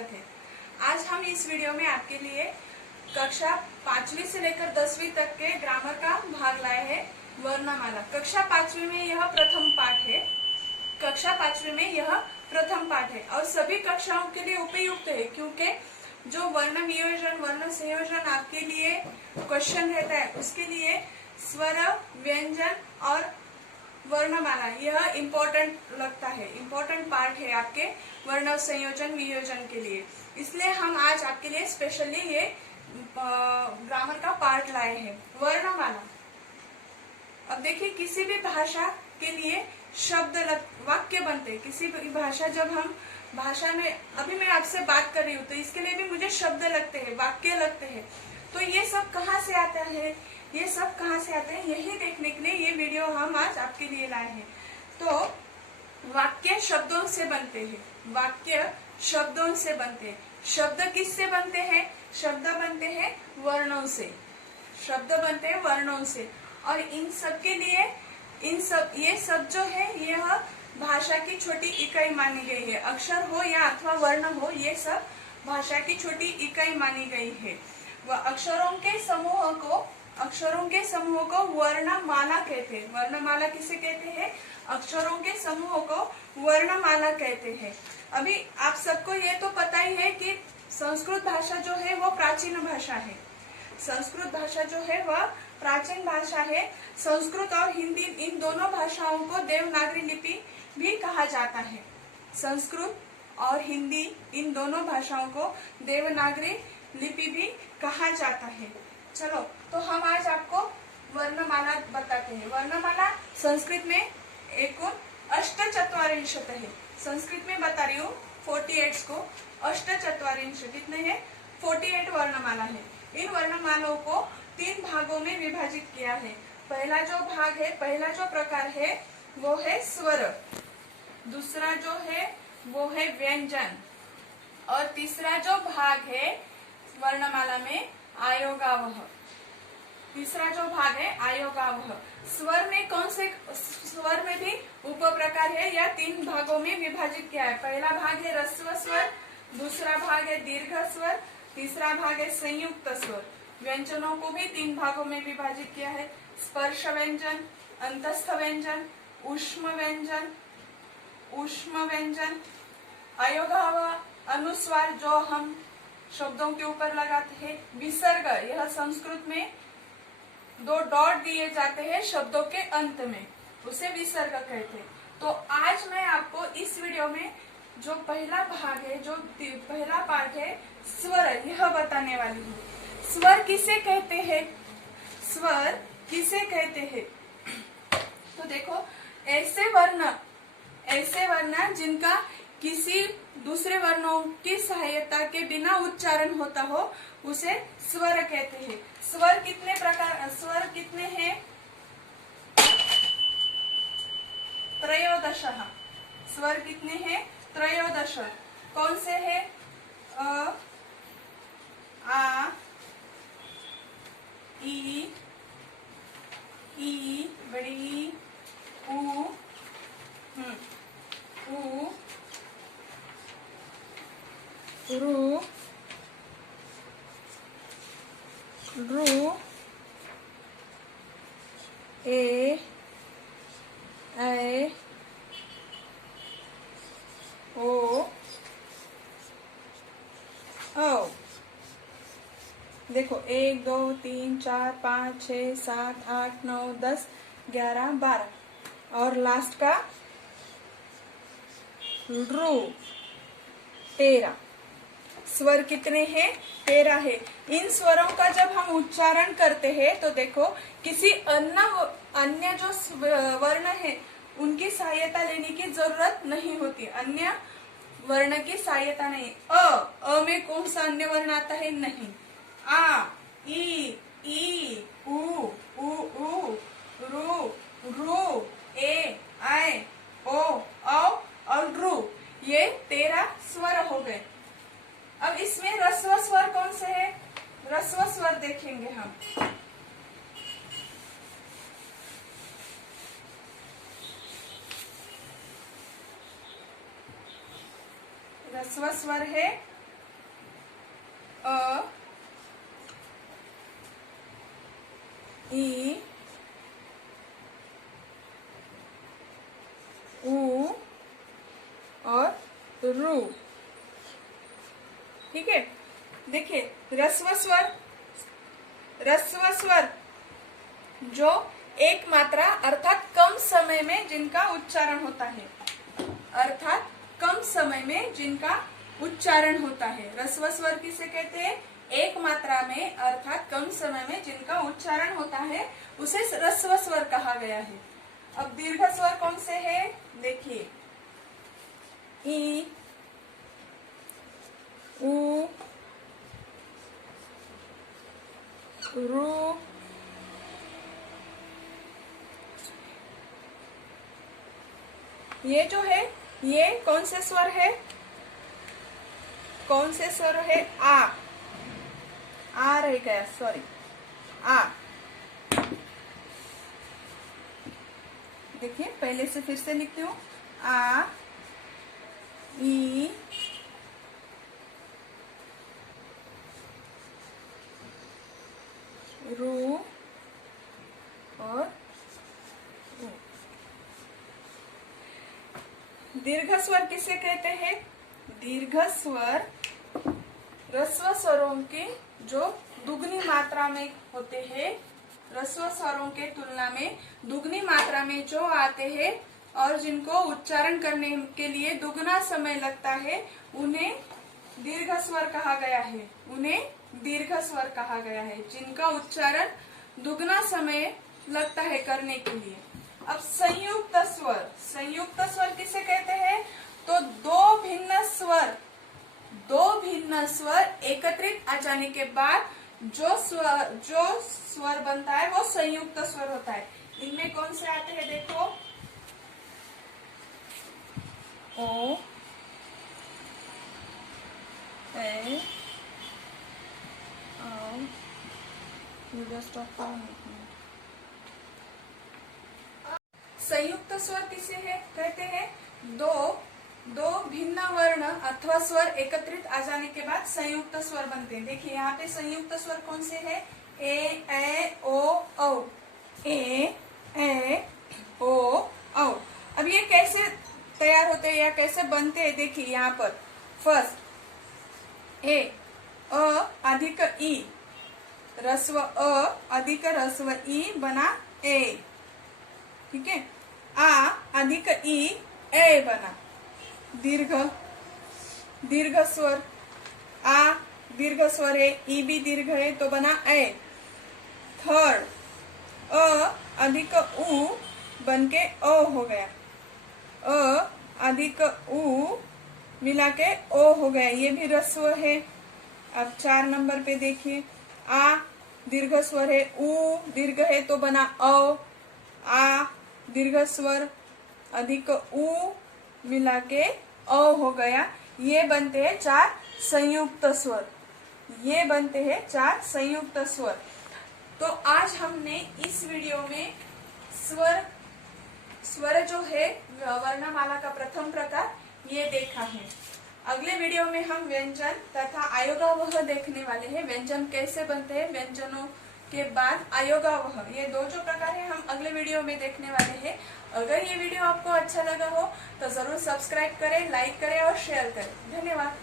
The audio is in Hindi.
स्वागत है। आज हम इस वीडियो में आपके लिए कक्षा 5वीं से लेकर 10वीं तक के ग्रामर का भाग लाए हैं। वर्णमाला कक्षा 5वीं में यह प्रथम पाठ है। कक्षा 5वीं में यह प्रथम पाठ है और सभी कक्षाओं के लिए उपयुक्त है, क्योंकि जो वर्ण वियोजन वर्ण संयोजन आपके लिए क्वेश्चन रहता है, उसके लिए स्वर, व्यंजन और वर्णमाला यह इम्पोर्टेंट लगता है, इम्पोर्टेंट पार्ट है आपके वर्ण संयोजन वियोजन के लिए। इसलिए हम आज आपके लिए स्पेशली ये ग्रामर का पार्ट लाए हैं, वर्णमाला। अब देखिए, किसी भी भाषा के लिए शब्द वाक्य बनते हैं। किसी भी भाषा, जब हम भाषा में, अभी मैं आपसे बात कर रही हूँ तो इसके लिए भी मुझे शब्द लगते हैं, वाक्य लगते हैं। तो ये सब कहाँ से आता है, ये सब कहाँ से आते हैं, यही देखने के लिए ये वीडियो हम आज आपके लिए लाए हैं। तो वाक्य शब्दों से बनते हैं, वाक्य शब्दों से बनते हैं। शब्द किससे बनते हैं? शब्द बनते हैं वर्णों से, शब्द बनते हैं वर्णों से। और इन सब के लिए ये सब जो है यह भाषा की छोटी इकाई मानी गई है। अक्षर हो या अथवा वर्ण हो, ये सब भाषा की छोटी इकाई मानी गई है। वह अक्षरों के समूह को वर्णमाला कहते हैं। वर्णमाला किसे कहते हैं? अक्षरों के समूह को वर्णमाला कहते हैं। अभी आप सबको ये तो पता ही है कि संस्कृत भाषा जो है वो प्राचीन भाषा है। संस्कृत भाषा जो है वह प्राचीन भाषा है। संस्कृत और हिंदी, इन दोनों भाषाओं को देवनागरी लिपि भी कहा जाता है। संस्कृत और हिंदी, इन दोनों भाषाओं को देवनागरी लिपि भी कहा जाता है। चलो, तो हम आज आपको वर्णमाला बताते हैं। वर्णमाला संस्कृत में एकुण अष्टचत्वारिंशत् है। संस्कृत में बता रही हूँ 48 को, अष्टचत्वारिंशत् कितने हैं? 48 वर्णमाला है। इन वर्णमालाओं को 3 भागों में विभाजित किया है। पहला जो प्रकार है वो है स्वर, दूसरा जो है वो है व्यंजन, और तीसरा जो भाग है वर्णमाला में आयोगावह। तीसरा जो भाग है आयोगावह। स्वर में भी उप प्रकार है, या 3 भागों में विभाजित किया है। पहला भाग है ह्रस्व स्वर, दूसरा भाग है दीर्घ स्वर, तीसरा भाग है संयुक्त स्वर। व्यंजनों को भी 3 भागों में विभाजित किया है। स्पर्श व्यंजन, अंतस्थ व्यंजन, ऊष्म व्यंजन, आयोगावह अनुस्वार जो हम शब्दों के ऊपर लगाते हैं। विसर्ग, यह संस्कृत में 2 डॉट दिए जाते हैं शब्दों के अंत में, उसे विसर्ग कहते हैं। तो आज मैं आपको इस वीडियो में जो पहला भाग है, जो पहला पार्ट है स्वर, यह बताने वाली हूँ। स्वर किसे कहते हैं? स्वर किसे कहते हैं? तो देखो, ऐसे वर्ण जिनका किसी दूसरे वर्णों की सहायता के बिना उच्चारण होता हो, उसे स्वर कहते हैं। स्वर कितने हैं? त्रयोदश। स्वर कितने हैं? त्रयोदश। कौन से है? अ, आ, ई, बड़ी ऊ, ऊ, रू, ए, ऐ, ओ, औ। देखो, 1 2 3 4 5 6 7 8 9 10 11 12 और लास्ट का रू, 13। स्वर कितने हैं? 13 है। इन स्वरों का जब हम उच्चारण करते हैं तो देखो, किसी अन्य जो वर्ण है उनकी सहायता लेने की जरूरत नहीं होती। अन्य वर्ण की सहायता नहीं। अ में कौन सा अन्य वर्ण आता है? नहीं। आ, ई, ऊ, रू, ए, ऐ, ओ, औ और रू, ये 13 स्वर हो गए। अब इसमें ह्रस्व स्वर कौन से है? ह्रस्व स्वर देखेंगे हम। ह्रस्व स्वर है अ, ई, ऊ और रू। ठीक है, देखिए ह्रस्व स्वर जो एक मात्रा अर्थात कम समय में जिनका उच्चारण होता है, अर्थात कम समय में जिनका उच्चारण होता है। ह्रस्व स्वर किसे कहते हैं? एक मात्रा में अर्थात कम समय में जिनका उच्चारण होता है उसे ह्रस्व स्वर कहा गया है। अब दीर्घ स्वर कौन से है? देखिए ई, ऊ, रू, ये जो है ये कौन से स्वर है? कौन से स्वर है? आ रह गया, सॉरी, आ। देखिए पहले से फिर से लिखती हूँ, आ, ई, रू और ऊ। दीर्घ स्वर किसे कहते हैं? दीर्घ स्वर ह्रस्व स्वरों के जो दुगनी मात्रा में होते हैं, ह्रस्व स्वरों के तुलना में दुगनी मात्रा में जो आते हैं और जिनको उच्चारण करने के लिए दुगना समय लगता है, उन्हें दीर्घ स्वर कहा गया है। उन्हें दीर्घ स्वर कहा गया है, जिनका उच्चारण दुगना समय लगता है करने के लिए। अब संयुक्त स्वर किसे कहते हैं? तो दो भिन्न स्वर एकत्रित आ जाने के बाद जो स्वर बनता है वो संयुक्त स्वर होता है। इनमें कौन से आते हैं? देखो, ओ, ए, संयुक्त स्वर किसे कहते हैं? दो भिन्न वर्ण अथवा स्वर एकत्रित आ जाने के बाद संयुक्त स्वर बनते हैं। देखिए यहाँ पे संयुक्त स्वर कौन से है? ए ओ औ, ए ओ औ। अब ये कैसे तैयार होते हैं या कैसे बनते हैं? देखिए यहाँ पर फर्स्ट ए, अ अधिक ई, ह्रस्व अ अधिक ह्रस्व ई बना ए। ठीक है, आ अधिक ई, ए बना। दीर्घ स्वर, आ दीर्घ स्वर है, ई भी दीर्घ है तो बना ए। थर्ड अ अधिक ऊ बन के ओ हो गया, अ अधिक ऊ मिला के ओ हो गया, ये भी ह्रस्व है। अब 4 नंबर पे देखिए, आ दीर्घ स्वर है, ऊ दीर्घ है तो बना औ, आ दीर्घ स्वर अधिक ऊ मिला के औ हो गया। ये बनते हैं 4 संयुक्त स्वर। ये बनते हैं 4 संयुक्त स्वर। तो आज हमने इस वीडियो में स्वर जो है वर्णमाला का प्रथम प्रकार ये देखा है। अगले वीडियो में हम व्यंजन तथा आयोगावह देखने वाले हैं। व्यंजन कैसे बनते हैं, व्यंजनों के बाद आयोगावह, ये 2 जो प्रकार है हम अगले वीडियो में देखने वाले हैं। अगर ये वीडियो आपको अच्छा लगा हो तो जरूर सब्सक्राइब करें, लाइक करें और शेयर करें। धन्यवाद।